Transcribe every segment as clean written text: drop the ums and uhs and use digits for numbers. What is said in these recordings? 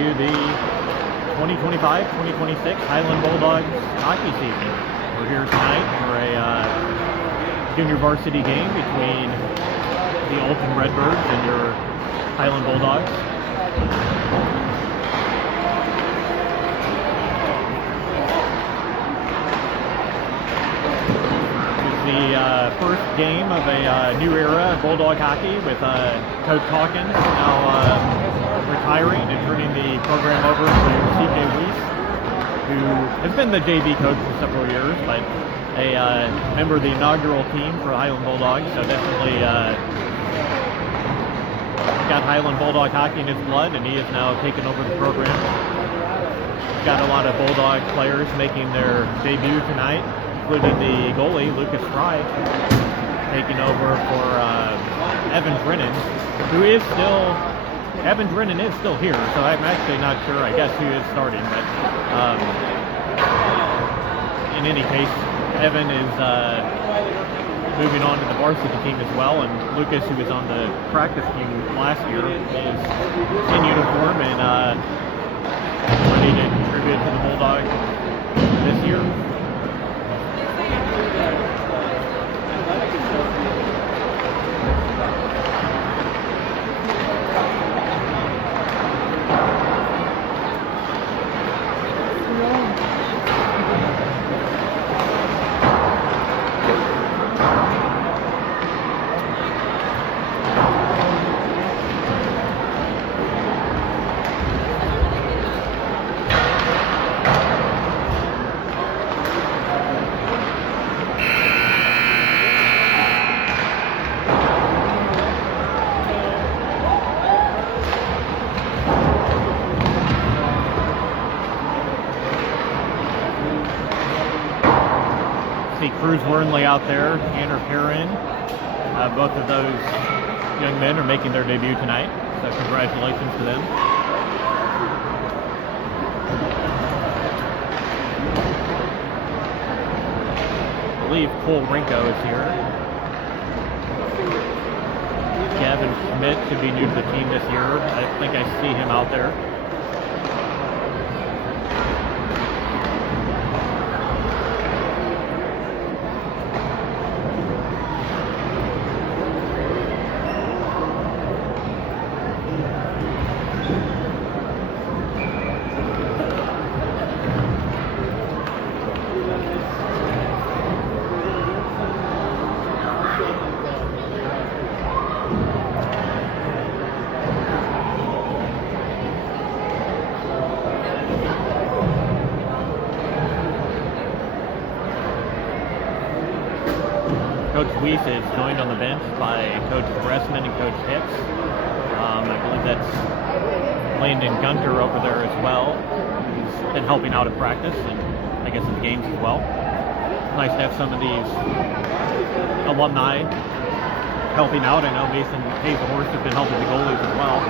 to the 2025-2026 Highland Bulldogs hockey season. We're here tonight for a junior varsity game between the Alton Redbirds and your Highland Bulldogs. The first game of a new era of Bulldog hockey with Coach Hawkins now retiring and turning the program over to CJ Weiss, who has been the JV coach for several years, but a member of the inaugural team for Highland Bulldogs, so definitely got Highland Bulldog hockey in his blood, and he is now taking over the program. Got a lot of Bulldog players making their debut tonight, including the goalie, Lucas Fry, taking over for Evan Drennan, who is still, Evan Drennan is still here, so I'm actually not sure, I guess, who is starting, but in any case, Evan is moving on to the varsity team as well, and Lucas, who was on the practice team last year, is in uniform and ready to contribute to the Bulldogs this year. Wernley out there, Tanner Perrin, both of those young men are making their debut tonight, so congratulations to them. I believe Cole Rinko is here. Gavin Schmidt should be new to the team this year. I think I see him out there. Coach Weiss is joined on the bench by Coach Bressman and Coach Hicks. I believe that's Landon Gunter over there as well. He's been helping out at practice and I guess in the games as well. Nice to have some of these alumni helping out. I know Mason Hazelhorst has been helping the goalies as well.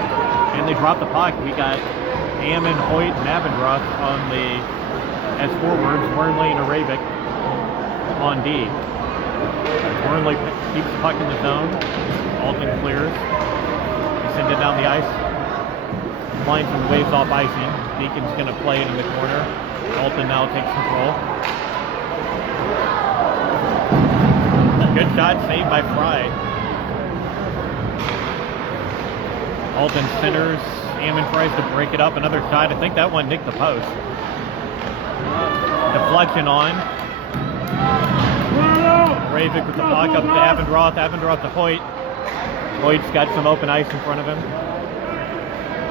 And they dropped the puck. We got Ammon, Hoyt, and Abendroth on the as forwards, Wernley and Arabic on D. Wernley keeps the puck in the zone. Alton clears. They send it down the ice. Linesman waves off icing. Deacon's going to play it in the corner. Alton now takes control. Good shot, saved by Fry. Alton centers. Ammon tries to break it up. Another shot. I think that one nicked the post. Deflection on. Ravik with the puck up to Abendroth. Abendroth to Hoyt. Hoyt's got some open ice in front of him.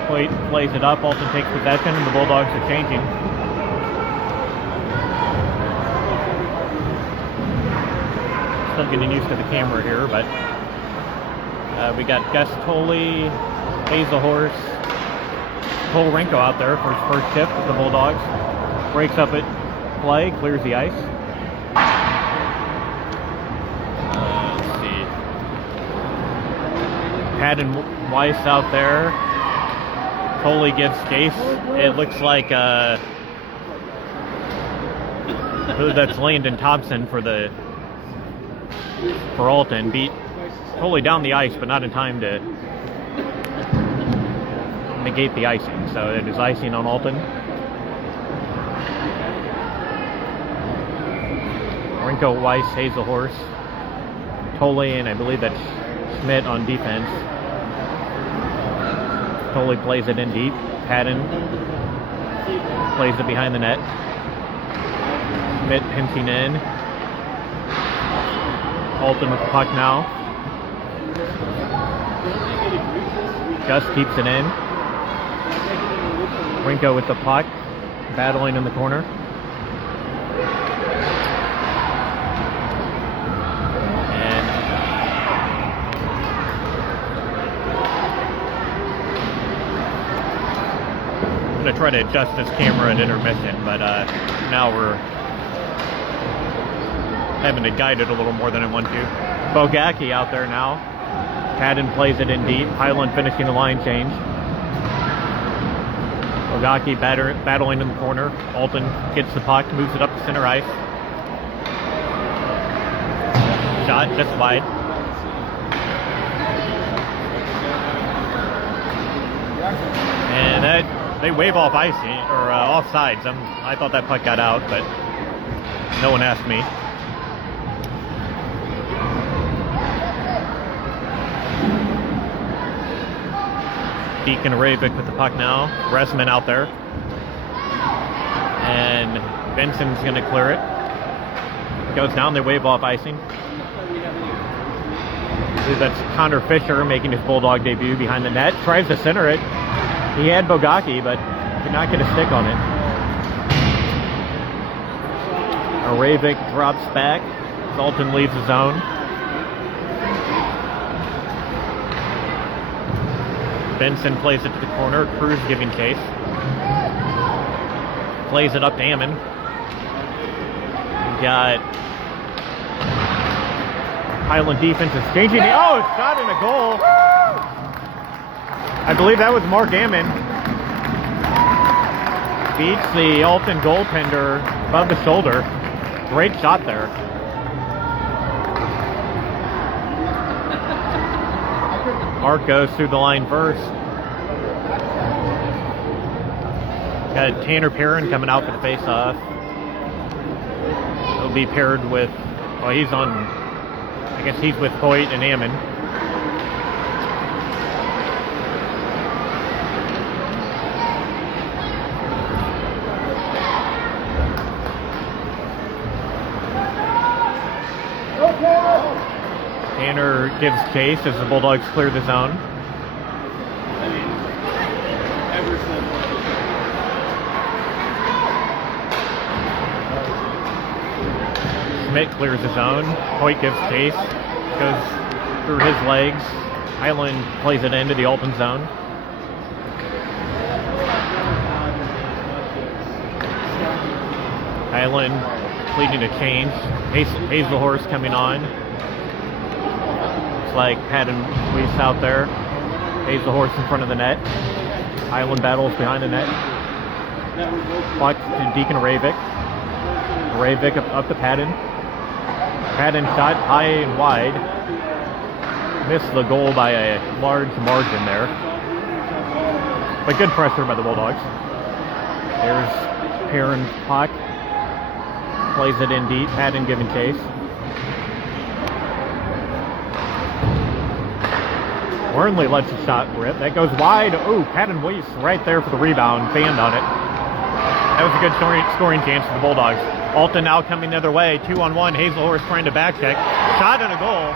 Hoyt plays it up. Alton takes possession, and the Bulldogs are changing. Still getting used to the camera here, but we got Gus Tolley, Hazelhorst, Cole Rinko out there for his first shift with the Bulldogs. Breaks up at play, clears the ice. Haddon Weiss out there. Coley gives Gase. It looks like that's Landon Thompson for Alton. Beat Coley down the ice, but not in time to negate the icing. So it is icing on Alton. Rinko, Weiss, Hazelhorse, Tolle, and I believe that's Schmidt on defense. Tolle plays it in deep. Patton plays it behind the net. Schmidt pinching in. Alton with the puck now. Gus keeps it in. Rinko with the puck, battling in the corner. I'm going to try to adjust this camera at intermission, but now we're having to guide it a little more than I want to. Bogacki out there now. Patton plays it in deep. Highland finishing the line change. Bogacki battling in the corner. Alton gets the puck, moves it up to center ice. Shot just wide. And they wave off icing, or offsides. I thought that puck got out, but no one asked me. Deacon Ravik with the puck now. Ressman out there. And Benson's going to clear it. Goes down, they wave off icing. I believe that's Connor Fisher making his Bulldog debut behind the net. Tries to center it. He had Bogacki, but could not get a stick on it. Ravik drops back. Alton leaves the zone. Benson plays it to the corner. Cruz giving chase. Plays it up to Ammon. We got Highland defense is changing. Oh, it's shot and a goal. I believe that was Mark Ammon. Beats the Alton goaltender above the shoulder. Great shot there. Mark goes through the line first. Got Tanner Perrin coming out for the faceoff. He'll be paired with, well, he's on, I guess he's with Hoyt and Ammon. Tanner gives chase as the Bulldogs clear the zone. Schmidt clears the zone. Hoyt gives chase. Goes through his legs. Highland plays it into the Alton zone. Highland leading a change. Hazelhorse coming on. Looks like Patton Weiss out there. Hazelhorse in front of the net. Highland battles behind the net. Puck to Deacon Ravik. Ravik up to Patton. Patton shot high and wide. Missed the goal by a large margin there. But good pressure by the Bulldogs. There's Perrin's puck. Plays it in deep. Patton giving chase. Wernley lets the shot rip. That goes wide. Oh, Patton Weiss right there for the rebound. Fanned on it. That was a good scoring chance for the Bulldogs. Alton now coming the other way. 2-on-1. Hazelhorse trying to back check. Shot and a goal.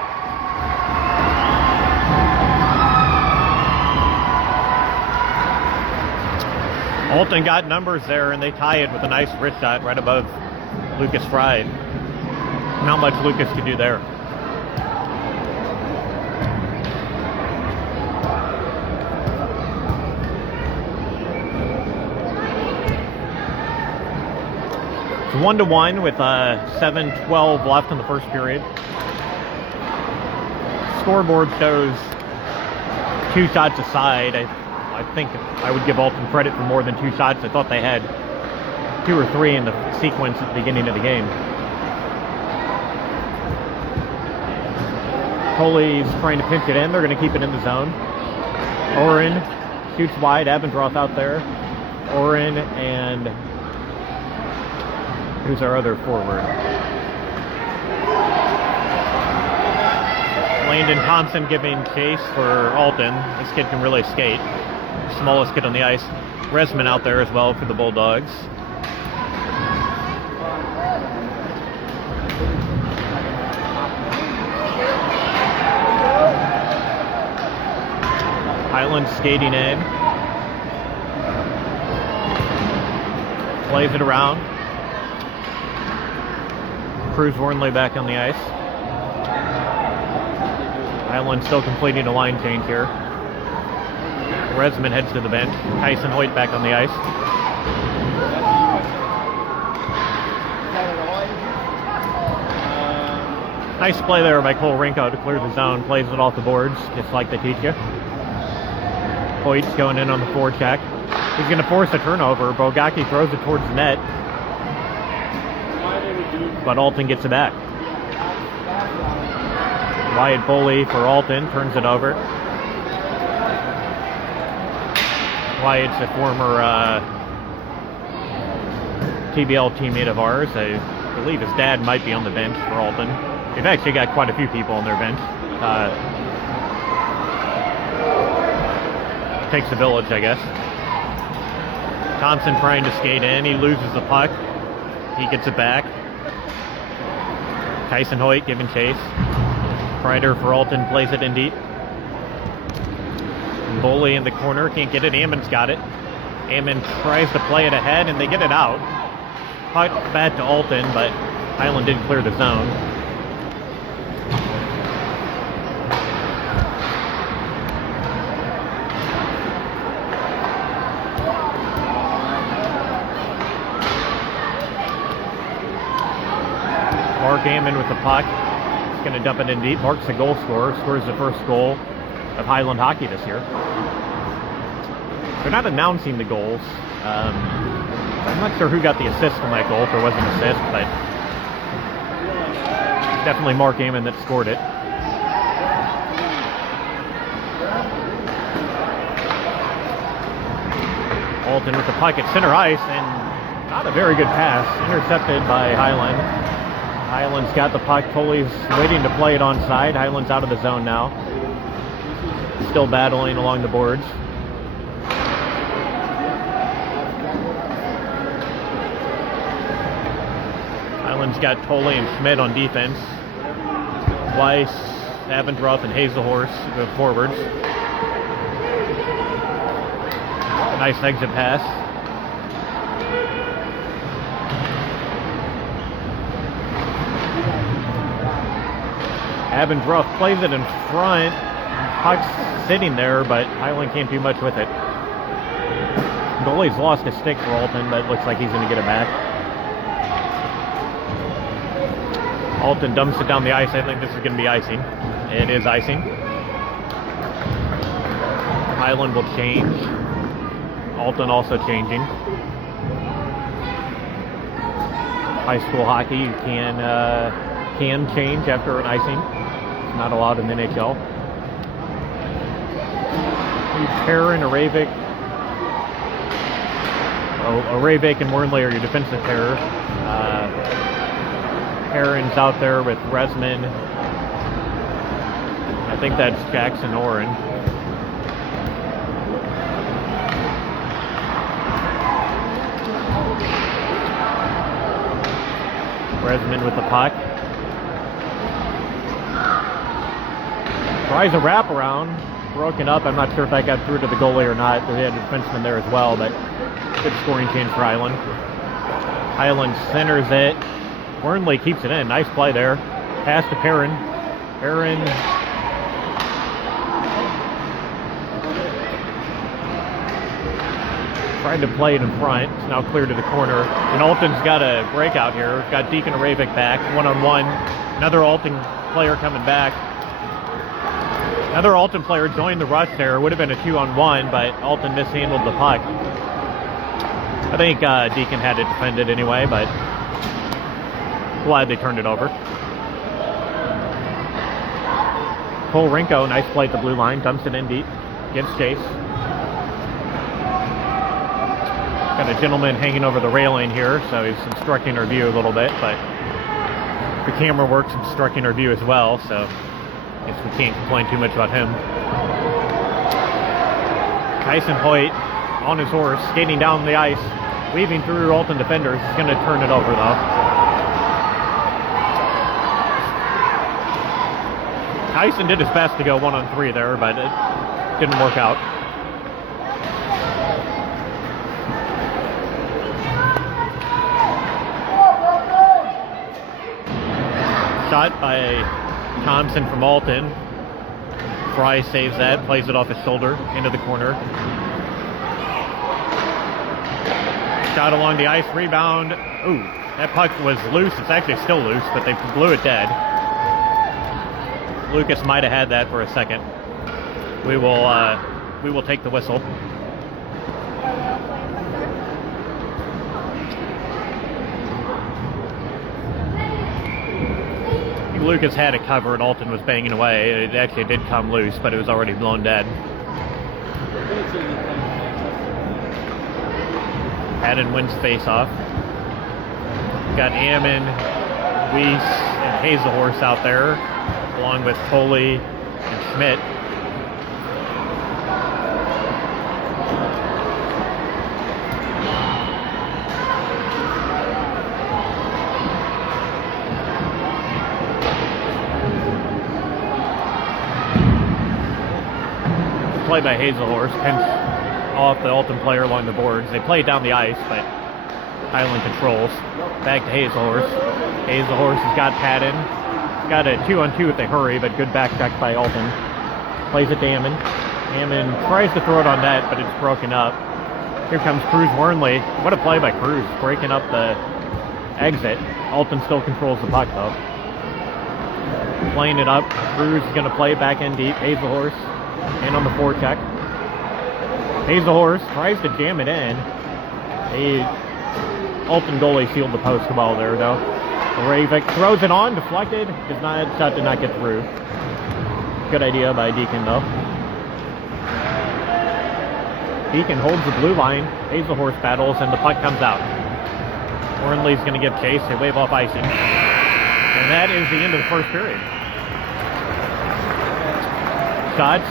Alton got numbers there, and they tie it with a nice wrist shot right above Lucas Fry. Not much Lucas could do there. It's 1-1 with 7:12 left in the first period. Scoreboard shows 2 shots aside. I think I would give Alton credit for more than 2 shots. I thought they had 2 or 3 in the sequence at the beginning of the game. Coley's trying to pinch it in. They're going to keep it in the zone. Oren Shoots wide, Abendroth out there. Oren and who's our other forward? Landon Thompson giving chase for Alton. This kid can really skate. Smallest kid on the ice. Resman out there as well for the Bulldogs. Highland skating in. Plays it around. Cruz Warnley back on the ice. Highland still completing a line change here. Resman heads to the bench. Tyson Hoyt back on the ice. Nice play there by Cole Rinko to clear the zone. Plays it off the boards, just like they teach you. Hoyt's going in on the forecheck. He's going to force a turnover. Bogacki throws it towards the net. But Alton gets it back. Wyatt Boley for Alton turns it over. Wyatt's a former TBL teammate of ours. I believe his dad might be on the bench for Alton. They've actually got quite a few people on their bench. Takes a village, I guess. Thompson trying to skate in. He loses the puck. He gets it back. Tyson Hoyt giving chase. Kreider for Alton plays it in deep. Boley in the corner, can't get it. Ammon's got it. Ammon tries to play it ahead, and they get it out. Puck back to Alton, but Highland did clear the zone. Mark Ammon with the puck. He's going to dump it in deep. Mark's the goal scorer. Scores the first goal of Highland hockey this year. They're not announcing the goals. I'm not sure who got the assist from that goal, if there was an assist, but definitely Mark Ammon that scored it. Alton with the puck at center ice, and not a very good pass. Intercepted by Highland. Highland's got the puck. Foley's waiting to play it onside. Highland's out of the zone now. Still battling along the boards. Highland's got Tolle and Schmidt on defense. Weiss, Abendroth, and Hazelhorse the forwards. Nice exit pass. Abendroth plays it in front. Puck's sitting there, but Highland can't do much with it. Goalie's lost his stick for Alton, but it looks like he's going to get it back. Alton dumps it down the ice. I think this is going to be icing. It is icing. Highland will change. Alton also changing. High school hockey, you can change after an icing. It's not allowed in the NHL. Perrin, Aravik. Aravik and Wernley are your defensive pair. Perrin's out there with Resman. I think that's Jackson Oren. Resman with the puck. Tries a wraparound. Broken up. I'm not sure if that got through to the goalie or not. They had a defenseman there as well, but good scoring change for Highland. Highland centers it. Wernley keeps it in. Nice play there. Pass to Perrin. Perrin tried to play it in front. It's now clear to the corner. And Alton's got a breakout here. Got Deacon Aravik back. One-on-one. Another Alton player coming back. Another Alton player joined the rush there. Would have been a 2-on-1, but Alton mishandled the puck. I think Deacon had it defended anyway, but glad they turned it over. Cole Rinko, nice play at the blue line. Dumps it in deep. Gives chase. Got a gentleman hanging over the railing here, so he's obstructing our view a little bit, but the camera works obstructing our view as well, so I guess we can't complain too much about him. Tyson Hoyt on his horse, skating down the ice, weaving through Alton defenders. He's going to turn it over though. Tyson did his best to go 1-on-3 there, but it didn't work out. Shot by Thompson from Alton. Fry saves that, plays it off his shoulder into the corner. Shot along the ice, rebound. Ooh, that puck was loose. It's actually still loose, but they blew it dead. Lucas might have had that for a second. We will take the whistle. Lucas had it covered. Alton was banging away. It actually did come loose, but it was already blown dead. Haddon wins face-off. Got Ammon, Weiss, and Hazelhorse out there, along with Foley and Schmidt. Play by Hazelhorse, pinch off the Alton player along the boards. They play it down the ice, but Highland controls. Back to Hazelhorse. Hazelhorse has got Patton. Got a 2-on-2 if they hurry, but good back check by Alton. Plays it to Ammon. Ammon tries to throw it on net, but it's broken up. Here comes Cruz Wernley. What a play by Cruz, breaking up the exit. Alton still controls the puck though. Playing it up. Cruz is going to play it back in deep. Hazelhorse in on the forecheck. Hazelhorse tries to jam it in. Alton goalie sealed the post well there though. Ravik throws it on, deflected. Shot did not get through. Good idea by Deacon though. Deacon holds the blue line. Hazelhorse battles and the puck comes out. Wernley's going to give chase. They wave off icing. And that is the end of the first period. Shots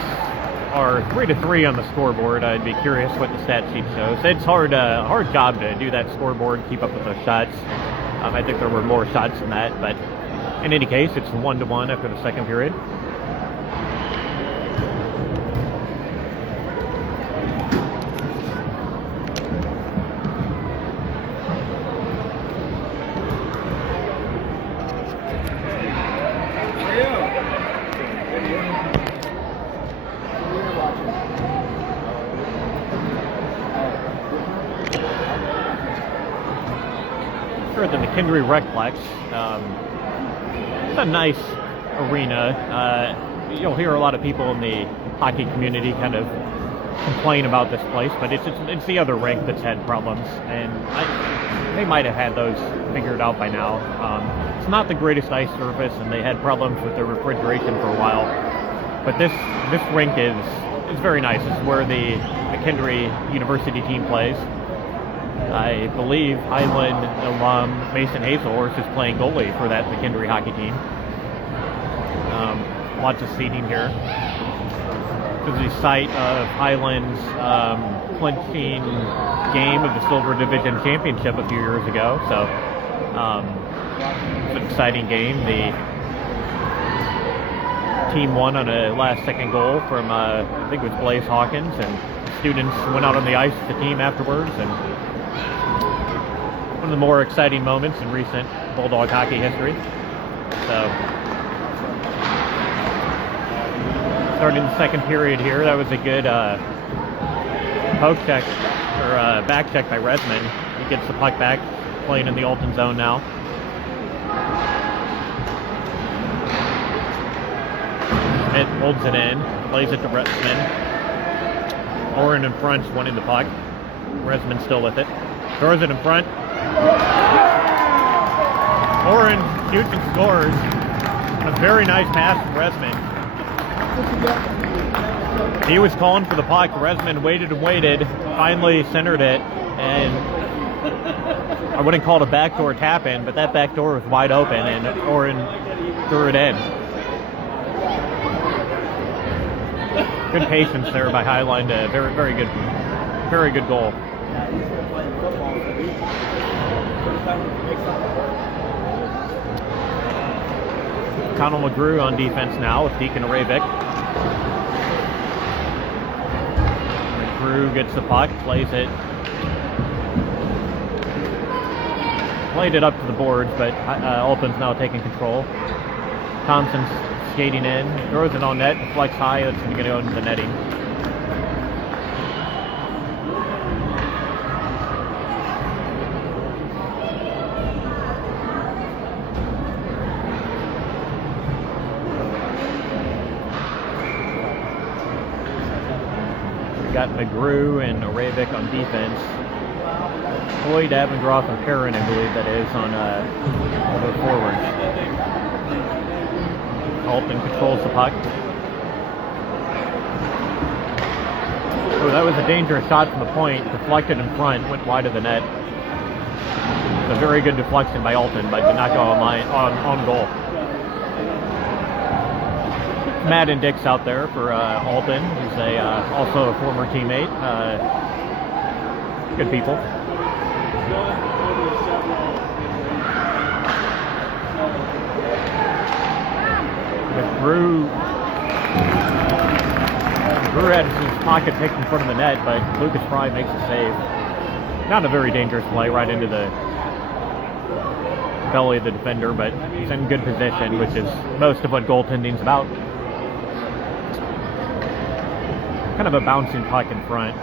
are 3-3 on the scoreboard. I'd be curious what the stat sheet shows. It's hard job to do that scoreboard, keep up with those shots. I think there were more shots than that, but in any case, it's 1-1 after the second period. At the McKendree Recplex. It's a nice arena. You'll hear a lot of people in the hockey community kind of complain about this place, but it's the other rink that's had problems, and they might have had those figured out by now. It's not the greatest ice surface, and they had problems with their refrigeration for a while, but this rink is very nice. This is where the McKendree University team plays. I believe Highland alum Mason Hazelhorse is playing goalie for that McKendree hockey team. Lots of seating here. This is the site of Highland's clinching game of the Silver Division Championship a few years ago. So it's an exciting game. The team won on a last-second goal from I think it was Blaze Hawkins, and students went out on the ice with the team afterwards, and one of the more exciting moments in recent Bulldog hockey history. So, starting the second period here, that was a good poke check, or back check by Resman. He gets the puck back, playing in the Alton zone now. Schmidt holds it in, plays it to Resman. Oren in front, winning the puck. Resman still with it. Throws it in front. Oren shoots and scores. A very nice pass from Resman. He was calling for the puck. Resman waited and waited, finally centered it, and I wouldn't call it a backdoor tap in, but that back door was wide open, and Oren threw it in. Good patience there by Highland. Very, very good goal. Connell McGrew on defense now with Deacon Ravik. McGrew gets the puck, plays it. Played it up to the boards, but Alton's now taking control. Thompson's skating in, throws it on net, deflects high, that's going to go into the netting. We got McGrew and Oravik on defense. Floyd, Avengroff, and Perrin, I believe that is, on the forwards. Alton controls the puck. Oh, that was a dangerous shot from the point. Deflected in front, went wide of the net. It's a very good deflection by Alton, but did not go on goal. Matt and Dick's out there for Alton. He's also a former teammate. Good people. Drew had his pocket picked in front of the net, but Lucas Fry makes a save. Not a very dangerous play, right into the belly of the defender, but he's in good position, which is most of what goaltending's about. Kind of a bouncing puck in front.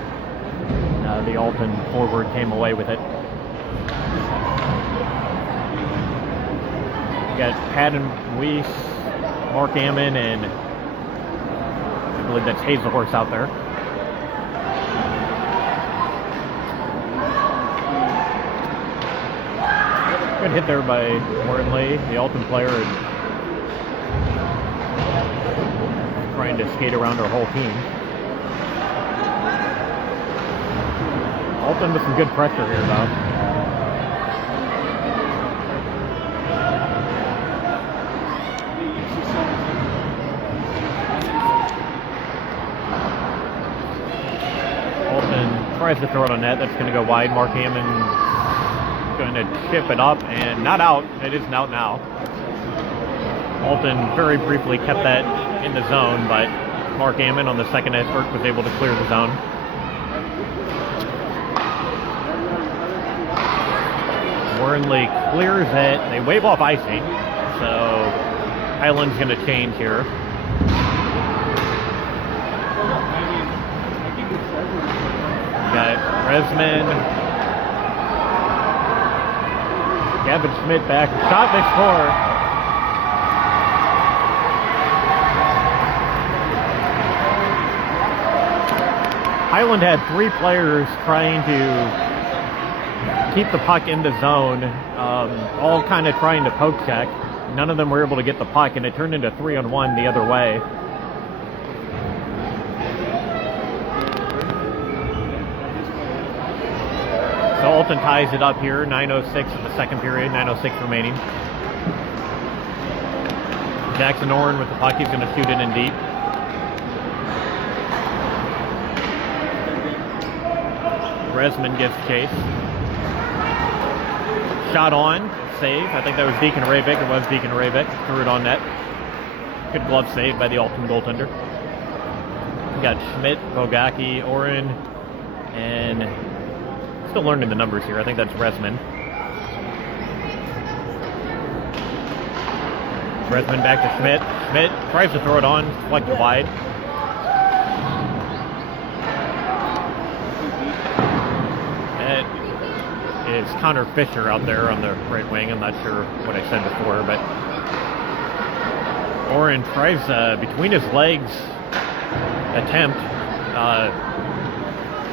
The Alton forward came away with it. Got Patton Weiss, Mark Ammon, and I believe that's Hazelhorse out there. Good hit there by Mortonley, the Alton player, trying to skate around our whole team. Alton with some good pressure here, though. Tries to throw it on net. That's going to go wide. Mark Hammond going to chip it up and not out. It isn't out now. Alton very briefly kept that in the zone, but Mark Hammond on the second effort was able to clear the zone. Warrenley clears it. They wave off icing, so Highland's going to change here. Got Resman. Gavin Schmidt back. Shot, they score. Highland had three players trying to keep the puck in the zone, all kind of trying to poke check. None of them were able to get the puck, and it turned into 3-on-1 the other way. So Alton ties it up here, 9:06 in the second period, 9:06 remaining. Jackson Oren with the puck, he's going to shoot it in deep. Resman gets chase. Shot on, save. I think that was Deacon Ravik. It was Deacon Ravik. Threw it on net. Good glove save by the Alton goaltender. We got Schmidt, Bogacki, Oren, and still learning the numbers here. I think that's Resman. Resman back to Schmidt. Schmidt tries to throw it on, deflected wide. It is Connor Fisher out there on the right wing. I'm not sure what I said before, but Oren tries between his legs attempt.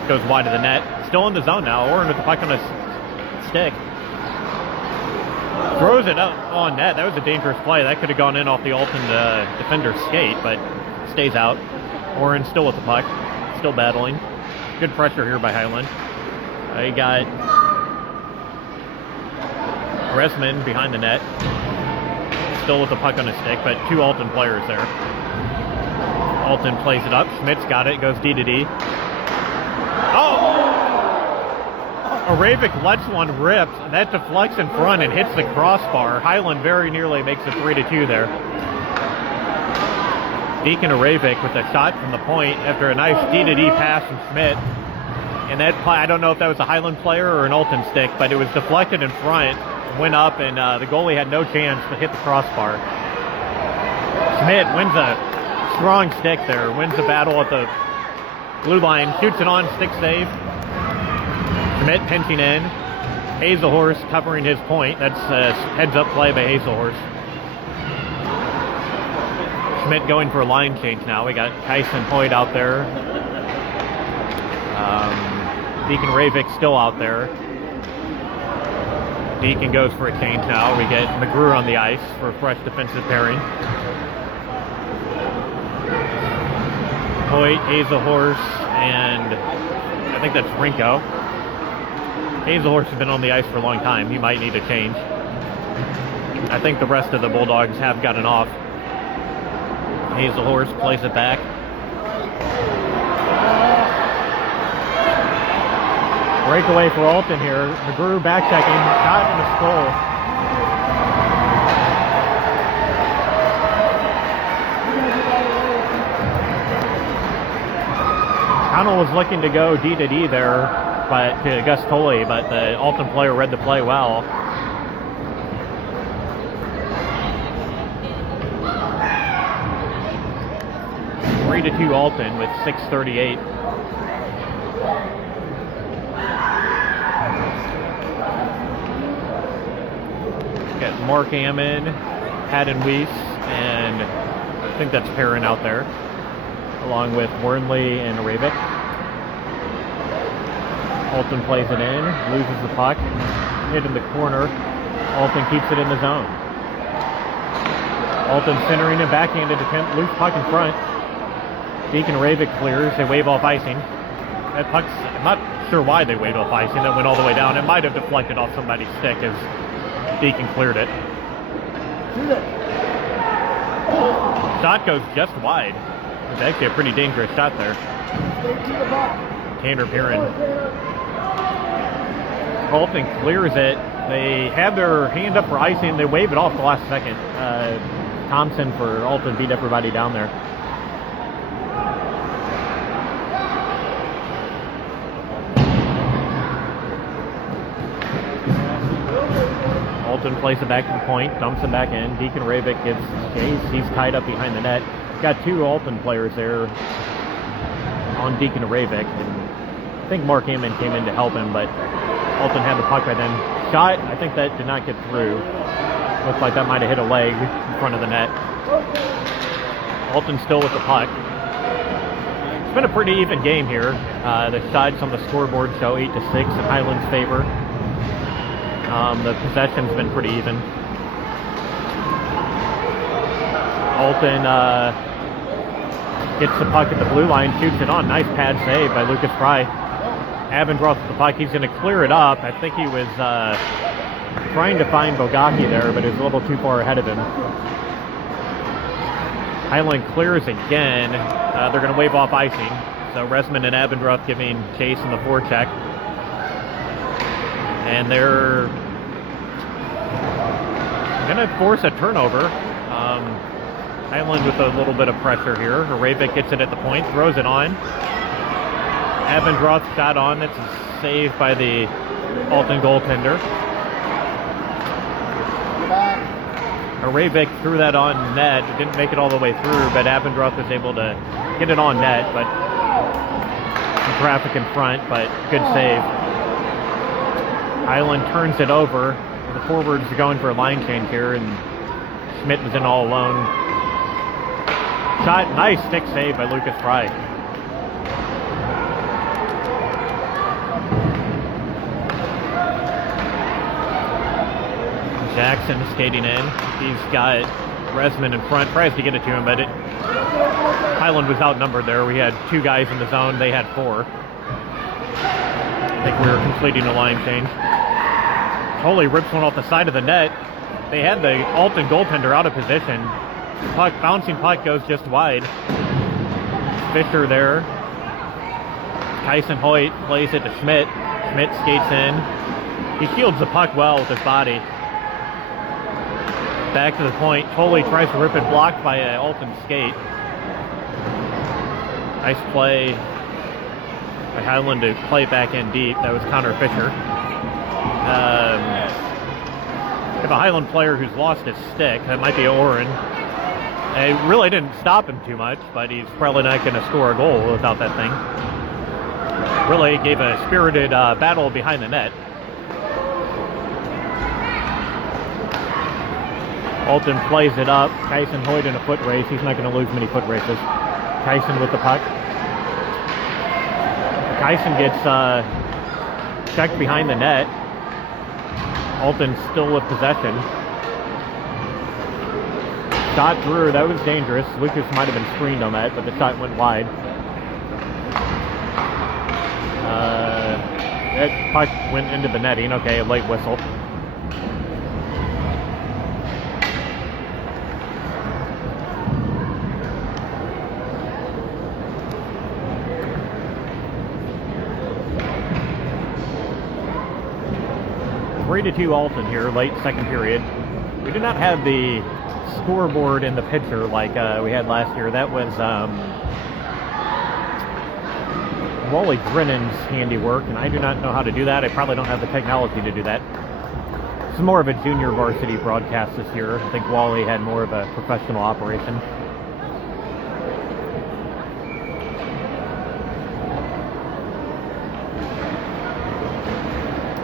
Goes wide of the net. Still in the zone now. Oren with the puck on his stick. Throws it out on net. That was a dangerous play. That could have gone in off the Alton defender's skate, but stays out. Oren still with the puck. Still battling. Good pressure here by Highland. You got Resman behind the net. Still with the puck on his stick, but two Alton players there. Alton plays it up. Schmidt's got it. Goes D to D. Oh! Aravik lets one rip. That deflects in front and hits the crossbar. Highland very nearly makes it 3-2 there. Deacon Aravik with a shot from the point after a nice D to D pass from Schmidt. And that play, I don't know if that was a Highland player or an Alton stick, but it was deflected in front, went up, and the goalie had no chance to hit the crossbar. Schmidt wins a strong stick there, wins the battle at the blue line, shoots it on, stick save. Schmidt pinching in. Hazelhorst covering his point. That's a heads-up play by Hazelhorst. Schmidt going for a line change now. We got Kyson Hoyt out there. Deacon Ravik still out there. Deacon goes for a change now. We get McGrew on the ice for a fresh defensive pairing. Hoyt, Hazelhorst, and I think that's Rinko. Hazelhorst has been on the ice for a long time. He might need a change. I think the rest of the Bulldogs have gotten off. Hazelhorst plays it back. Breakaway for Alton here. McGrew back checking. Shot in the skull. Connell was looking to go D to D there, but to Gus Tolley, but the Alton player read the play well. Three to 2 Alton with 6:38. Got Mark Ammon, Haddon Weiss, and I think that's Perrin out there, along with Wernley and Ravik. Alton plays it in, loses the puck, hit in the corner. Alton keeps it in the zone. Alton centering and backhanded attempt, loose puck in front. Deacon Ravik clears, they wave off icing. That puck's, I'm not sure why they waved off icing, that went all the way down. It might have deflected off somebody's stick as Deacon cleared it. Shot goes just wide. It's actually a pretty dangerous shot there. Tanner Perrin. Alton clears it. They had their hand up for icing. They wave it off the last second. Thompson for Alton beat everybody down there. Alton plays it back to the point, dumps it back in. Deacon Ravik gives chase. He's tied up behind the net. Got two Alton players there on Deacon Ravik, and I think Mark Ammon came in to help him, but Alton had the puck by then. Shot, I think that did not get through. Looks like that might have hit a leg in front of the net. Alton still with the puck. It's been a pretty even game here. The shots on the scoreboard show 8-6 in Highland's favor. The possession's been pretty even. Alton gets the puck at the blue line, shoots it on. Nice pad save by Lucas Fry. Abendroth with the puck. He's going to clear it up. I think he was trying to find Bogaki there, but he was a little too far ahead of him. Highland clears again. They're going to wave off icing. So Resman and Abendroth giving chase in the forecheck. And they're going to force a turnover. Highland with a little bit of pressure here. Ravik gets it at the point, throws it on. Abendroth shot on. That's a save by the Alton goaltender. Ravik threw that on net. It didn't make it all the way through, but Abendroth was able to get it on net, but some traffic in front, but good save. Highland turns it over. The forwards are going for a line change here, and Schmidt was in all alone. Shot, nice stick save by Lucas Fry. Jackson skating in. He's got Resman in front. Tries to get it to him, but Highland was outnumbered there. We had two guys in the zone. They had four. think we were completing a line change. Holy rips one off the side of the net. They had the Alton goaltender out of position. Puck, bouncing puck goes just wide. Fisher there. Tyson Hoyt plays it to Schmidt. Schmidt skates in. He shields the puck well with his body. Back to the point. Foley tries to rip it, blocked by an Alton skate. Nice play by Highland to play back in deep. That was Connor Fisher. If a Highland player who's lost his stick, that might be Oren. It really didn't stop him too much, but he's probably not going to score a goal without that thing. Really gave a spirited battle behind the net. Alton plays it up. Tyson Hoyt in a foot race. He's not going to lose many foot races. Tyson with the puck. Tyson gets checked behind the net. Alton still with possession. Shot through. That was dangerous. Lucas might have been screened on that, but the shot went wide. That puck went into the netting. Okay, a late whistle. Three to 2 Alton here, late second period. We did not have the scoreboard in the picture like we had last year. That was Wally Grinnon's handiwork, and I do not know how to do that. I probably don't have the technology to do that. This is more of a junior varsity broadcast this year. I think Wally had more of a professional operation.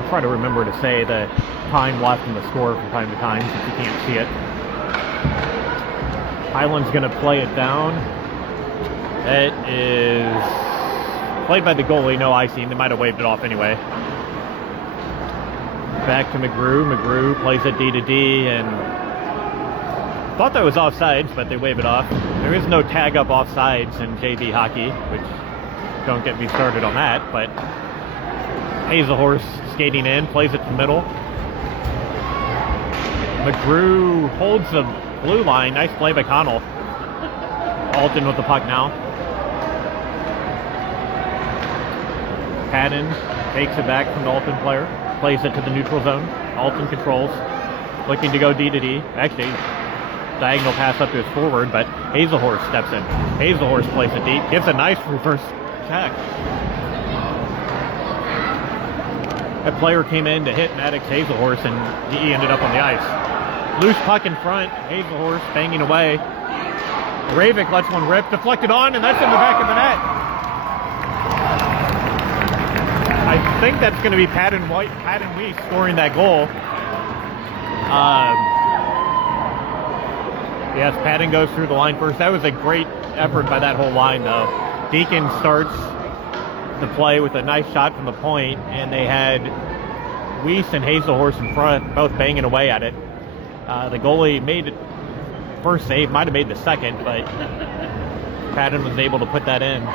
I'll try to remember to say the time left in the score from time to time since you can't see it. Highland's going to play it down. It is played by the goalie, no icing. They might have waved it off anyway. Back to McGrew. McGrew plays it D to D and thought that was offsides, but they wave it off. There is no tag up offsides in JV hockey, which don't get me started on that, but Hazelhorse skating in, plays it to middle. McGrew holds the blue line. Nice play by Connell. Alton with the puck now. Patton takes it back from the Alton player. Plays it to the neutral zone. Alton controls. Looking to go D to D. Actually, diagonal pass up to his forward, but Hazelhorse steps in. Hazelhorse plays it deep. Gives a nice reverse check. That player came in to hit Maddox Hazelhorse, and he ended up on the ice. Loose puck in front. Hazelhorse banging away. Ravik lets one rip, deflected on, and that's in the back of the net. I think that's going to be Patton Weiss scoring that goal. Yes, Patton goes through the line first. That was a great effort by that whole line, though. Deacon starts the play with a nice shot from the point, and they had Weiss and Hazelhorse in front, both banging away at it. The goalie made the first save, might have made the second, but Patton was able to put that in.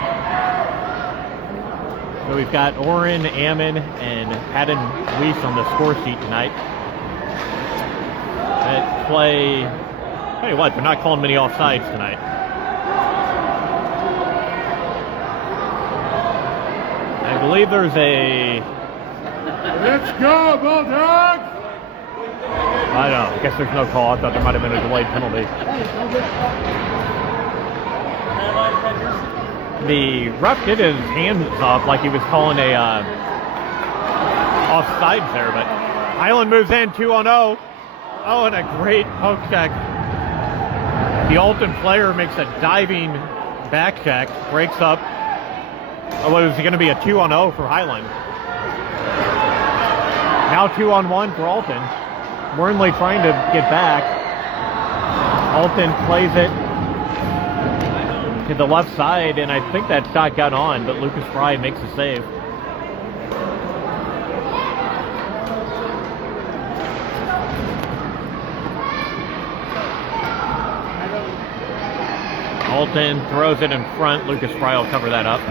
So we've got Oren, Ammon, and Patton Weiss on the score sheet tonight. That play, tell you what, they're not calling many offsides tonight. I believe there's a... Let's go, Bulldogs! I don't know. I guess there's no call. I thought there might have been a delayed penalty. The ref did his hands up like he was calling a offsides there, but Highland moves in 2-0. Oh, and a great poke check. The Alton player makes a diving back check, breaks up. Oh, well, is it going to be a 2-0 for Highland? Now 2-on-1 for Alton. Wernley trying to get back. Alton plays it to the left side, and I think that shot got on, but Lucas Fry makes a save. Alton throws it in front. Lucas Fry will cover that up.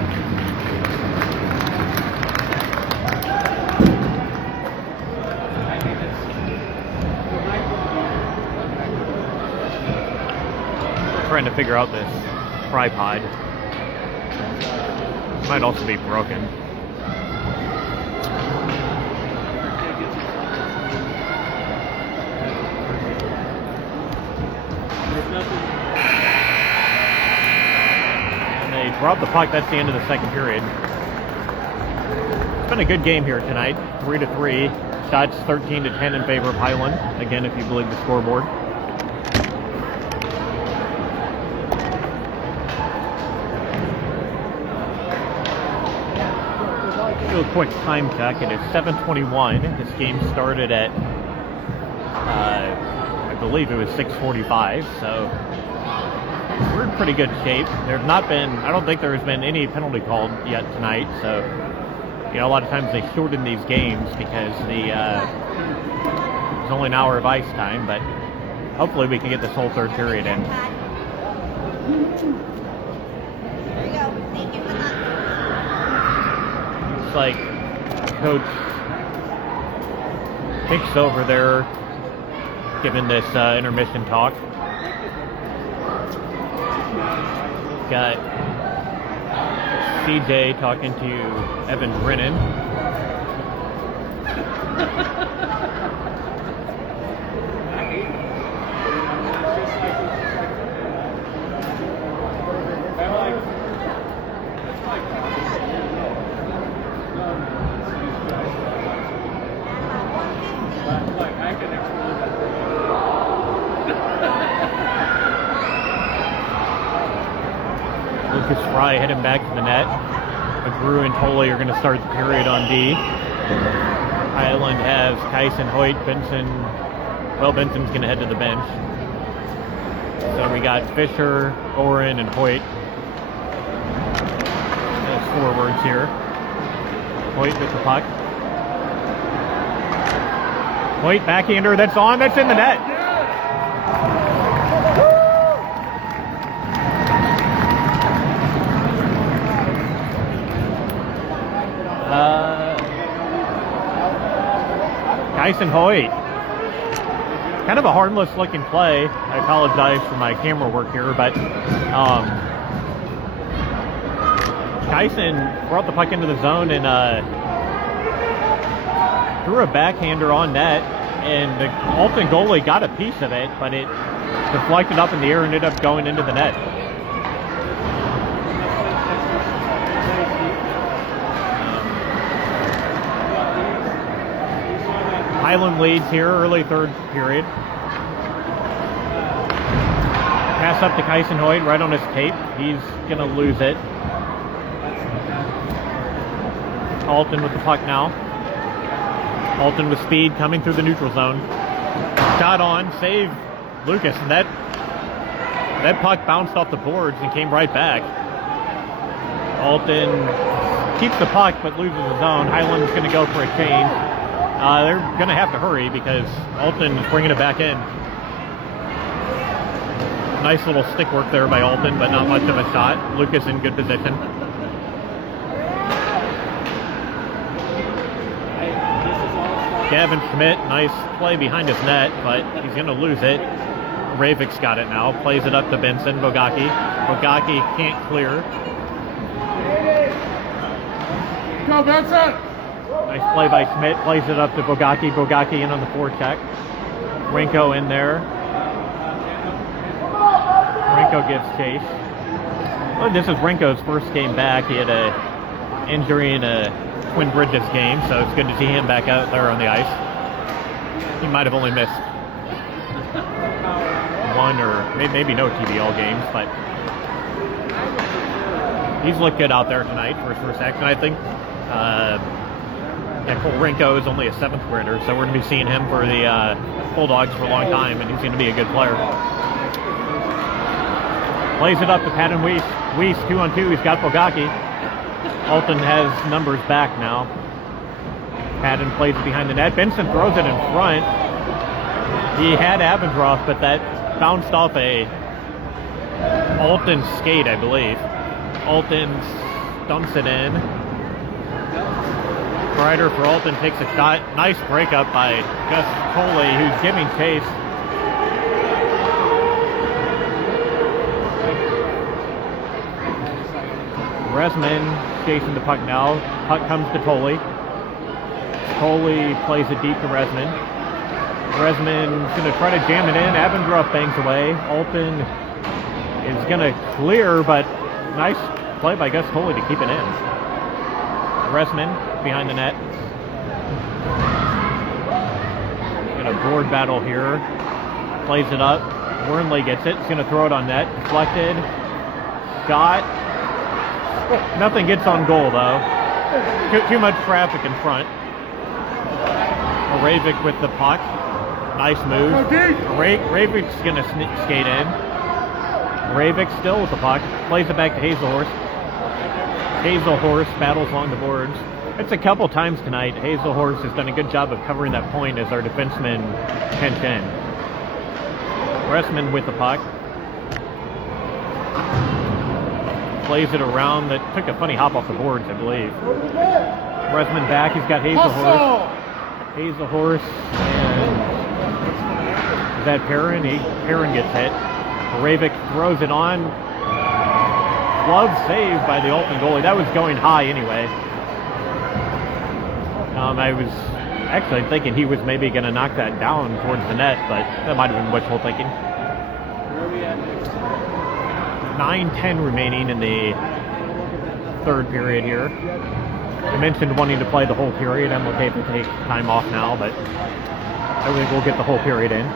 trying to figure out this tripod. It might also be broken. And they drop the puck. That's the end of the second period. It's been a good game here tonight. 3-3. Shots 13-10 in favor of Highland. Again, if you believe the scoreboard. Do a quick time check. It is 7:21. This game started at, I believe it was 6:45. So we're in pretty good shape. There's not been, I don't think there has been any penalty called yet tonight. So, you know, a lot of times they shorten these games because there's only an hour of ice time, but hopefully we can get this whole third period in. There you go. Thank you for that. Looks like Coach Hicks over there giving this intermission talk. Got CJ talking to Evan Brennan. Lucas Fry heading back to the net. McKendree and Tolley are going to start the period on D. Highland has Kyson, Hoyt, Benson. Well, Benson's going to head to the bench. So we got Fisher, Oren, and Hoyt as forwards here. Hoyt with the puck. Hoyt, backhander, that's on, that's in the net. Kyson Hoyt. Kind of a harmless looking play. I apologize for my camera work here, but Kyson brought the puck into the zone and threw a backhander on net, and the Alton goalie got a piece of it, but it deflected up in the air and ended up going into the net. Highland leads here, early third period. Pass up to Kyson Hoyt, right on his tape. He's going to lose it. Alton with the puck now. Alton with speed coming through the neutral zone. Shot on, save Lucas, and that puck bounced off the boards and came right back. Alton keeps the puck but loses the zone. Highland's going to go for a change. They're going to have to hurry because Alton is bringing it back in. Nice little stick work there by Alton, but not much of a shot. Lucas in good position. Gavin Schmidt, nice play behind his net, but he's going to lose it. Ravik's got it now. Plays it up to Benson. Bogacki. Bogacki can't clear. Go, Benson! Nice play by Schmidt. Plays it up to Bogacki. Bogacki in on the forecheck. Renko in there. Renko gives chase. Well, this is Renko's first game back. He had a injury in a Twin Bridges game, so it's good to see him back out there on the ice. He might have only missed one or maybe no TBL games, but he's looked good out there tonight for his first action, I think. Cole Renko is only a 7th grader, so we're going to be seeing him for the Bulldogs for a long time, and he's going to be a good player. Plays it up to Patton Weiss. Weiss 2-on-2. He's got Bogacki. Alton has numbers back now. Patton plays it behind the net. Benson throws it in front. He had Abendroth, but that bounced off a Alton skate, I believe. Alton dumps it in. Ryder for Alton takes a shot. Nice breakup by Gus Coley, who's giving chase. Resman chasing the puck now. Puck comes to Tolley. Tolley plays it deep to Resman. Resman's going to try to jam it in. Abendroth bangs away. Alton is going to clear, but nice play by Gus Tolley to keep it in. Resman behind the net. Got a board battle here. Plays it up. Wernley gets it. He's going to throw it on net. Deflected. Shot. Nothing gets on goal, though. Too much traffic in front. Ravik with the puck. Nice move. Ravik's going to skate in. Ravik still with the puck. Plays it back to Hazelhorse. Hazelhorse battles along the boards. It's a couple times tonight. Hazelhorse has done a good job of covering that point as our defenseman pinch in. Resman with the puck. Plays it around. That took a funny hop off the boards, I believe. Resman back. He's got Hazelhorse. Hazelhorse and is that Perrin? Perrin gets hit. Ravik throws it on. Glove saved by the Alton goalie. That was going high anyway. I was actually thinking he was maybe going to knock that down towards the net, but that might have been wishful thinking. 9:10 remaining in the third period here. I mentioned wanting to play the whole period. I'm okay if we take time off now, but I think we'll get the whole period in.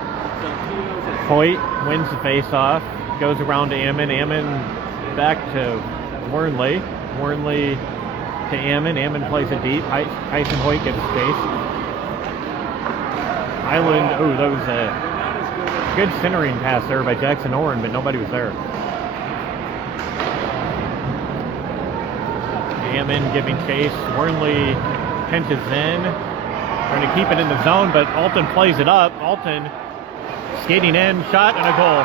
Hoyt wins the face-off, goes around to Ammon. Ammon back to Wernley. Wernley to Ammon. Ammon plays it deep. Tyson Hoyt gets space. Highland, oh, that was a good centering pass there by Jackson Oren, but nobody was there. Ammon giving chase. Wernley pinches in, trying to keep it in the zone, but Alton plays it up. Alton skating in, shot, and a goal.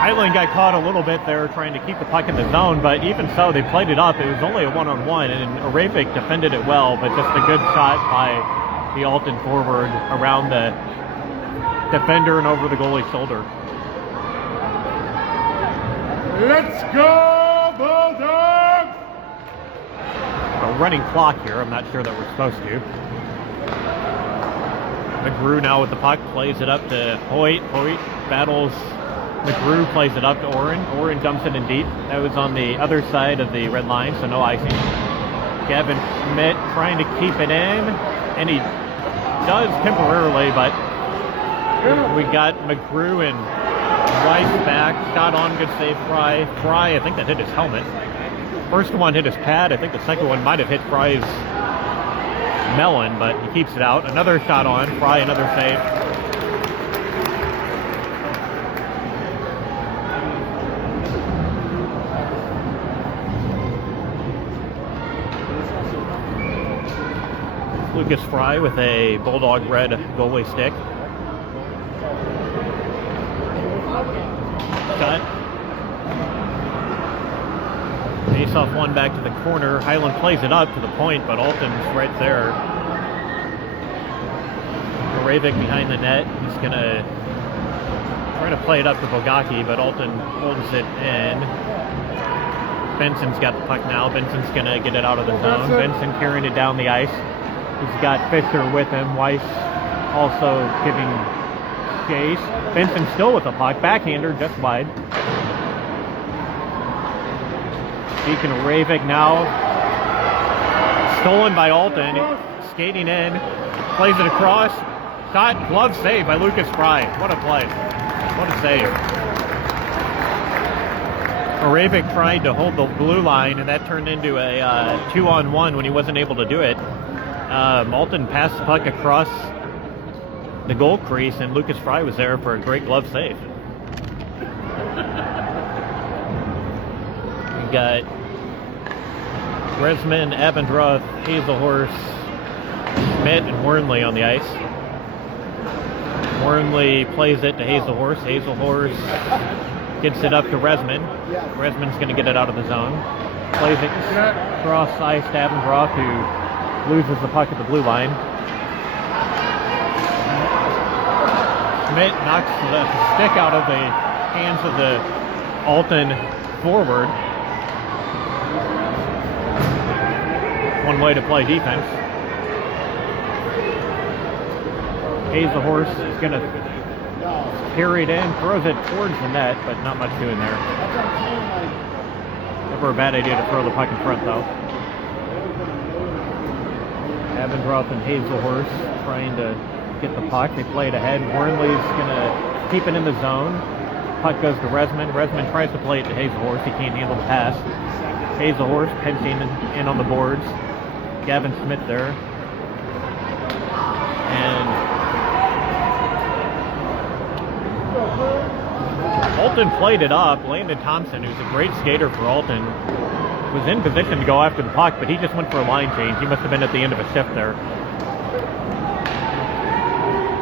Highland got caught a little bit there trying to keep the puck in the zone, but even so, they played it up. It was only a one-on-one, and Ravik defended it well, but just a good shot by the Alton forward around the defender and over the goalie's shoulder. Let's go, Bulldogs! A running clock here. I'm not sure that we're supposed to. McGrew now with the puck, plays it up to Hoyt. Hoyt battles. McGrew plays it up to Oren. Oren dumps it in deep. That was on the other side of the red line, so no icing. Gavin Schmidt trying to keep it in, and he does temporarily, but we got McGrew and Rice back. Shot on, good save, Fry. Fry, I think that hit his helmet. First one hit his pad. I think the second one might have hit Fry's melon, but he keeps it out. Another shot on. Fry, another save. Lucas Fry with a Bulldog red goalie stick. Shot. Face off one back to the corner. Highland plays it up to the point, but Alton's right there. Ravik behind the net. He's going to try to play it up to Bogaki, but Alton holds it in. Benson's got the puck now. Benson's going to get it out of the zone. Benson carrying it down the ice. He's got Fisher with him. Weiss also giving chase. Benson still with the puck. Backhander just wide. Deacon Ravik now. Stolen by Alton. Skating in. Plays it across. Shot. Glove save by Lucas Fry. What a play. What a save. Ravik tried to hold the blue line, and that turned into a 2-on-1 when he wasn't able to do it. Alton passed the puck across the goal crease, and Lucas Fry was there for a great glove save. We got Resman, Abendroth, Hazelhorse, Schmidt, and Wernley on the ice. Wernley plays it to Hazelhorse. Hazelhorse gets it up to Resman. Resman's going to get it out of the zone. Plays it across ice to Abendroth, who loses the puck at the blue line. Schmidt knocks the stick out of the hands of the Alton forward. One way to play defense. Hazelhorse is going to carry it in, throws it towards the net, but not much doing there. Never a bad idea to throw the puck in front, though. Abendroth and Hazelhorse trying to get the puck. They play it ahead. Warnley's going to keep it in the zone. Puck goes to Resman. Resman tries to play it to Hazelhorse. He can't handle the pass. Hazelhorse pinching in on the boards. Gavin Schmidt there. And Alton played it up. Landon Thompson, who's a great skater for Alton, was in position to go after the puck, but he just went for a line change. He must have been at the end of a shift there.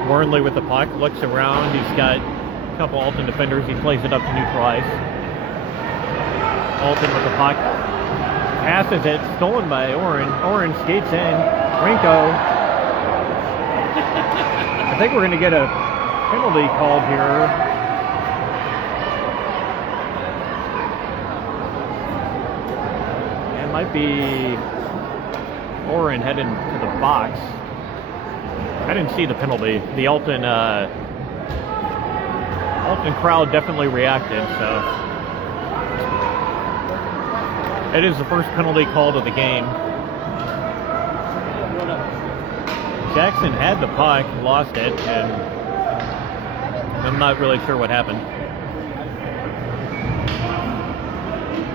Warnley with the puck, looks around. He's got a couple Alton defenders. He plays it up to neutral ice. Alton with the puck. Passes it, stolen by Oren. Oren skates in. Rinko. I think we're going to get a penalty called here. It might be Oren heading to the box. I didn't see the penalty. The Alton crowd definitely reacted, so it is the first penalty called of the game. Jackson had the puck, lost it, and I'm not really sure what happened.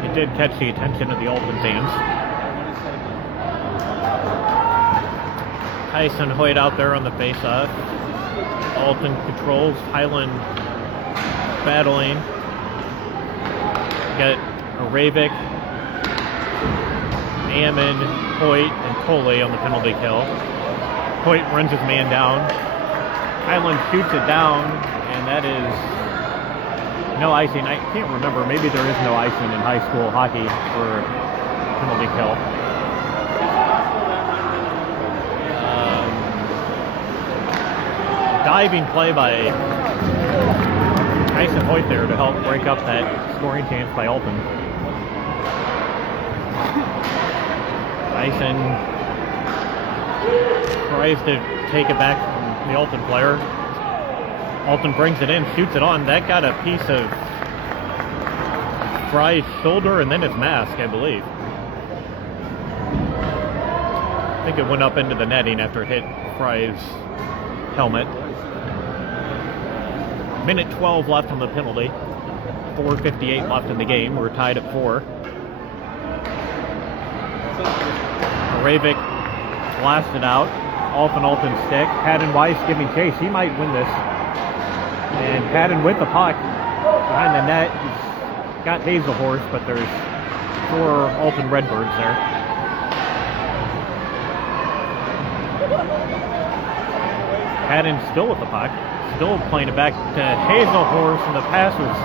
It did catch the attention of the Alton fans. Tyson Hoyt out there on the face-off. Alton controls. Highland battling. Got Ravik, Ammon, Hoyt, and Coley on the penalty kill. Hoyt runs his man down. Highland shoots it down, and that is no icing. I can't remember. Maybe there is no icing in high school hockey for penalty kill. Diving play by Tyson Hoyt there to help break up that scoring chance by Alton. Tyson tries to take it back from the Alton player. Alton brings it in, shoots it on. That got a piece of Fry's shoulder and then his mask, I believe. I think it went up into the netting after it hit Fry's helmet. Minute 12 left on the penalty. 4:58 left in the game. We're tied at 4. Ravik blasted out. Off an Alton stick. Patton Weiss giving chase. He might win this. And Patton with the puck behind the net. He's got Hazelhorse, but there's 4 Alton Redbirds there. Patton still with the puck. Still playing it back to Hazelhorse, and the pass was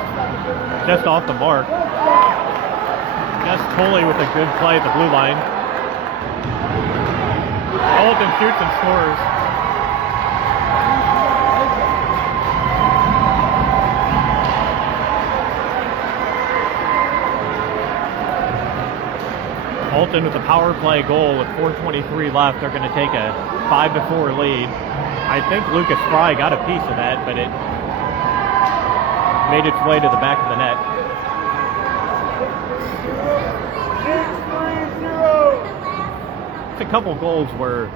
just off the mark. Gus Coley with a good play at the blue line. Alton shoots and scores. Alton with a power play goal with 4:23 left. They're going to take a 5-4 lead. I think Lucas Fry got a piece of that, but it made its way to the back of the net. It's a couple goals where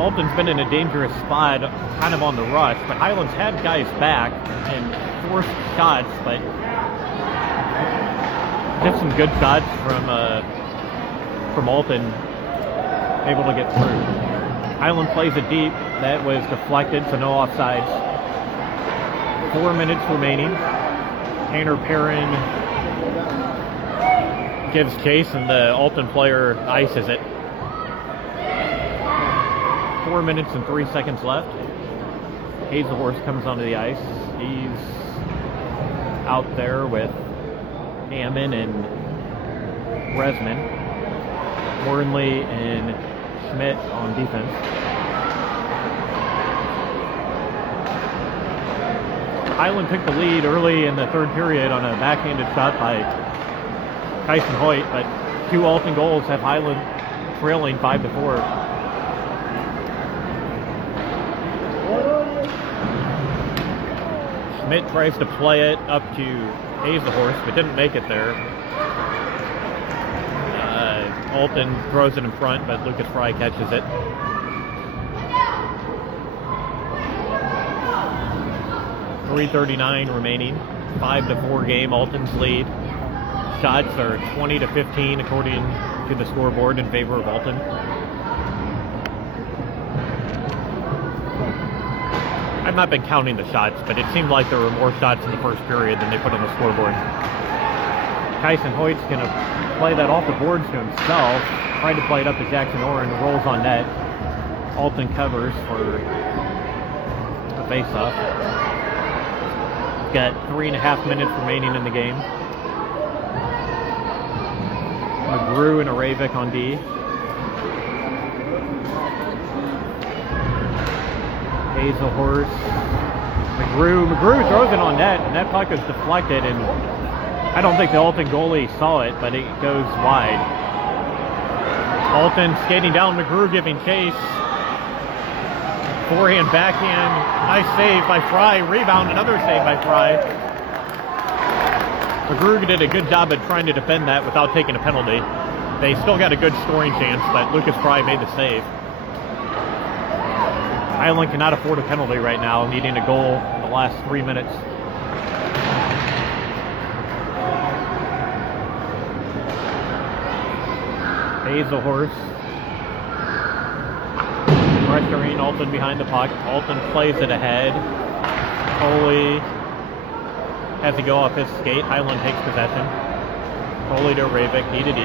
Alton's been in a dangerous spot, kind of on the rush, but Highland's had guys back and forced shots, but just some good shots from Alton, able to get through. Highland plays it deep. That was deflected, so no offsides. 4 minutes remaining. Tanner Perrin gives chase, and the Alton player ices it. 4 minutes and 3 seconds left. Hazelhorse comes onto the ice. He's out there with Ammon and Resman. Wornley and Schmidt on defense. Highland took the lead early in the third period on a backhanded shot by Tyson Hoyt, but 2 Alton goals have Highland trailing 5-4. Schmidt tries to play it up to Hazelhorse, but didn't make it there. Alton throws it in front, but Lucas Fry catches it. .339 remaining. 5-4 game, Alton's lead. Shots are 20-15 according to the scoreboard in favor of Alton. I've not been counting the shots, but it seemed like there were more shots in the first period than they put on the scoreboard. Tyson Hoyt's going to play that off the boards to himself. Tried to play it up to Jackson Oren, rolls on net. Alton covers for the face-off. Got 3.5 minutes remaining in the game. McGrew and Aravik on D. Hazelhorse. McGrew throws it on net, and that puck is deflected, and I don't think the Alton goalie saw it, but it goes wide. Alton skating down, McGrew giving chase. Forehand, backhand, nice save by Fry. Rebound, another save by Fry. McGrew did a good job at trying to defend that without taking a penalty. They still got a good scoring chance, but Lucas Fry made the save. Highland cannot afford a penalty right now, needing a goal in the last 3 minutes. Hazelhorse pressuring Alton behind the puck. Alton plays it ahead. Coley has to go off his skate. Highland takes possession. Coley to Ravik, D to D.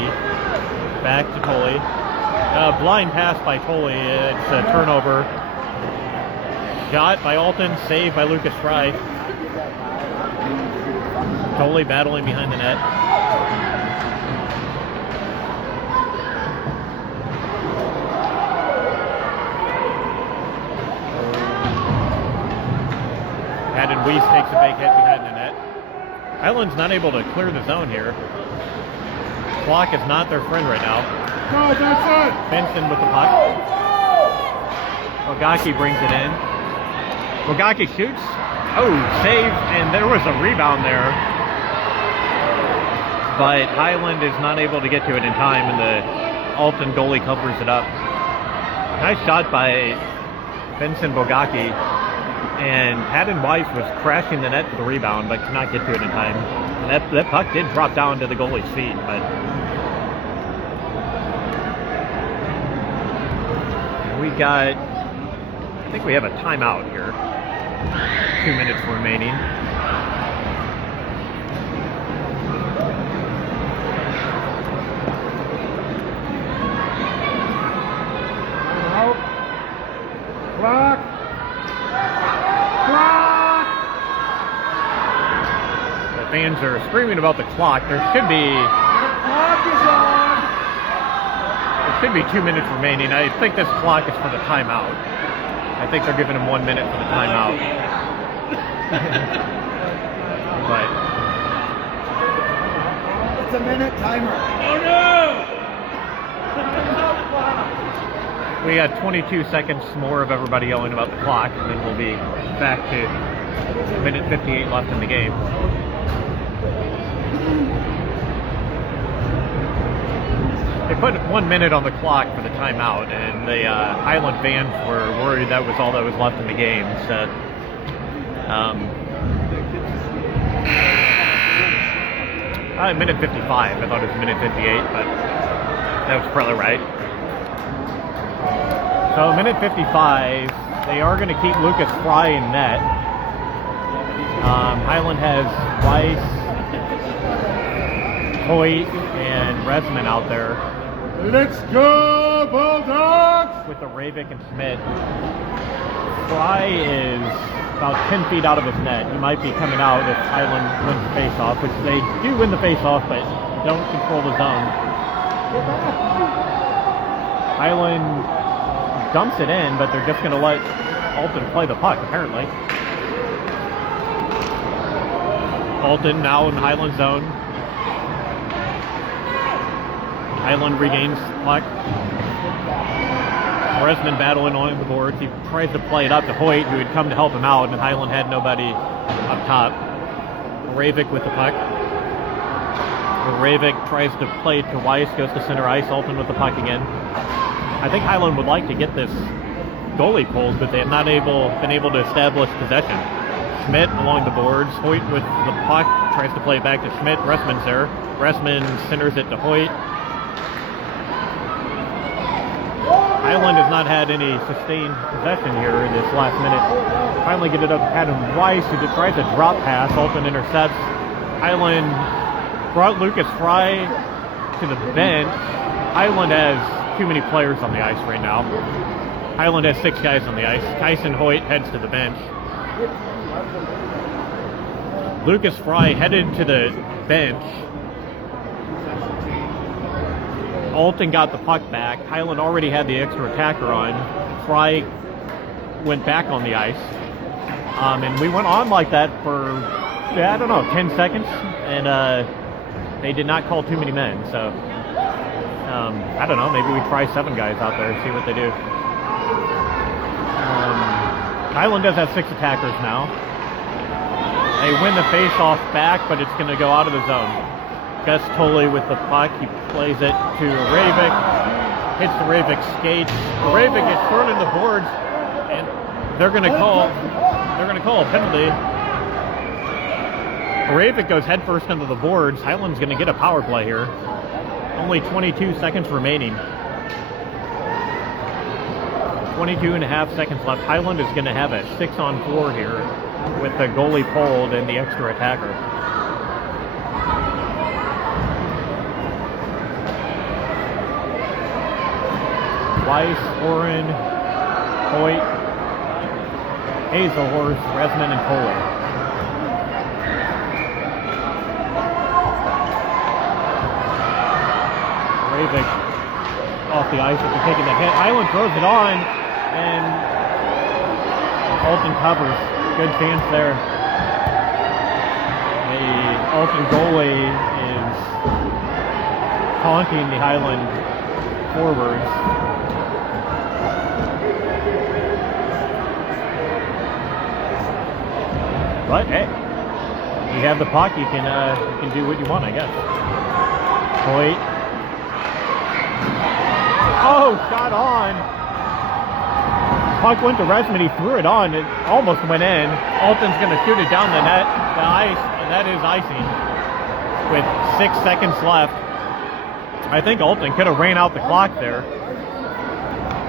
Back to Coley. Blind pass by Coley. It's a turnover. Shot by Alton, saved by Lucas Fry. Coley battling behind the net. Haddon Weiss takes a big hit behind the net. Highland's not able to clear the zone here. Clock is not their friend right now. No, that's it. Benson with the puck. Bogacki brings it in. Bogacki shoots. Oh, save, and there was a rebound there. But Highland is not able to get to it in time, and the Alton goalie covers it up. Nice shot by Benson Bogacki. And Haddon Weiss was crashing the net for the rebound, but could not get to it in time. And that puck did drop down to the goalie's feet, but we got, I think we have a timeout here. 2 minutes remaining. Clock. The fans are screaming about the clock. There should be 2 minutes remaining. I think this clock is for the timeout. I think they're giving him 1 minute for the timeout. But it's a minute timer. Oh no! we got 22 seconds more of everybody yelling about the clock, and then we'll be back to 1:58 left in the game. They put 1 minute on the clock for the timeout, and the Highland fans were worried that was all that was left in the game. So, minute 55. I thought it was minute 58, but that was probably right. So, minute 55. They are going to keep Lucas Fry in net. Highland has Weiss, Hoyt, and Resman out there. Let's go, Bulldogs! With the Ravik and Schmidt. Fry is about 10 feet out of his net. He might be coming out if Highland wins the face-off, which they do win the face-off, but don't control the zone. Highland dumps it in, but they're just going to let Alton play the puck, apparently. Alton now in Highland zone. Highland regains puck. Bresman battling along the boards. He tries to play it up to Hoyt, who had come to help him out, and Highland had nobody up top. Ravik with the puck. Ravik tries to play it to Weiss, goes to center ice. Alton with the puck again. I think Highland would like to get this goalie pulled, but they have not been able to establish possession. Schmidt along the boards. Hoyt with the puck, tries to play it back to Schmidt. Bresman's there. Bresman centers it to Hoyt. Highland has not had any sustained possession here in this last minute. Finally get it up to Adam Weiss, who tries a drop pass. Alton intercepts. Highland brought Lucas Fry to the bench. Highland has too many players on the ice right now. Highland has 6 guys on the ice. Tyson Hoyt heads to the bench. Lucas Fry headed to the bench. Alton got the puck back. Highland already had the extra attacker on. Fry went back on the ice. And we went on like that for, I don't know, 10 seconds. And they did not call too many men. So, I don't know, maybe we try 7 guys out there and see what they do. Highland does have 6 attackers now. They win the face-off back, but it's going to go out of the zone. Gus Tolley with the puck. He plays it to Ravik. Hits the Ravik skates. Ravik gets thrown in the boards, and they're going to call a penalty. Ravik goes headfirst into the boards. Highland's going to get a power play here. Only 22 seconds remaining. 22 and a half seconds left. Highland is going to have a 6-on-4 here with the goalie pulled and the extra attacker. Weiss, Oren, Hoyt, Hazelhorst, Resman, and Kohler. Ravik off the ice after taking the hit. Highland throws it on, and Alton covers. Good chance there. The Alton goalie is taunting the Highland forwards. But hey, you have the puck. You can do what you want, I guess. Hoyt. Oh, shot on. Puck went to Resman. He threw it on. It almost went in. Alton's going to shoot it down the net, the ice, and that is icing. With 6 seconds left, I think Alton could have ran out the clock there.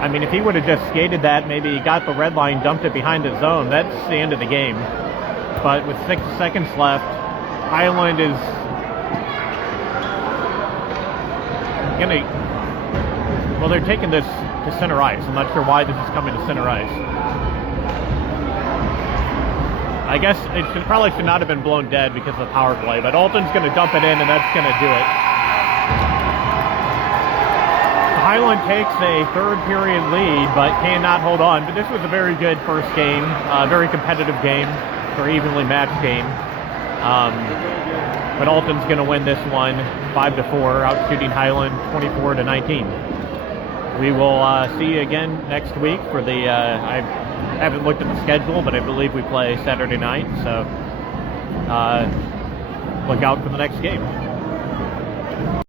I mean, if he would have just skated that, maybe he got the red line, dumped it behind the zone. That's the end of the game. But with 6 seconds left, Highland is gonna. Well, they're taking this to center ice. I'm not sure why this is coming to center ice. I guess it probably should not have been blown dead because of the power play, but Alton's going to dump it in, and that's going to do it. Highland takes a third period lead, but cannot hold on. But this was a very good first game, very competitive game. Very evenly matched game. But Alton's going to win this one 5-4, out shooting Highland 24-19. We will see you again next week for the, I haven't looked at the schedule, but I believe we play Saturday night, so look out for the next game.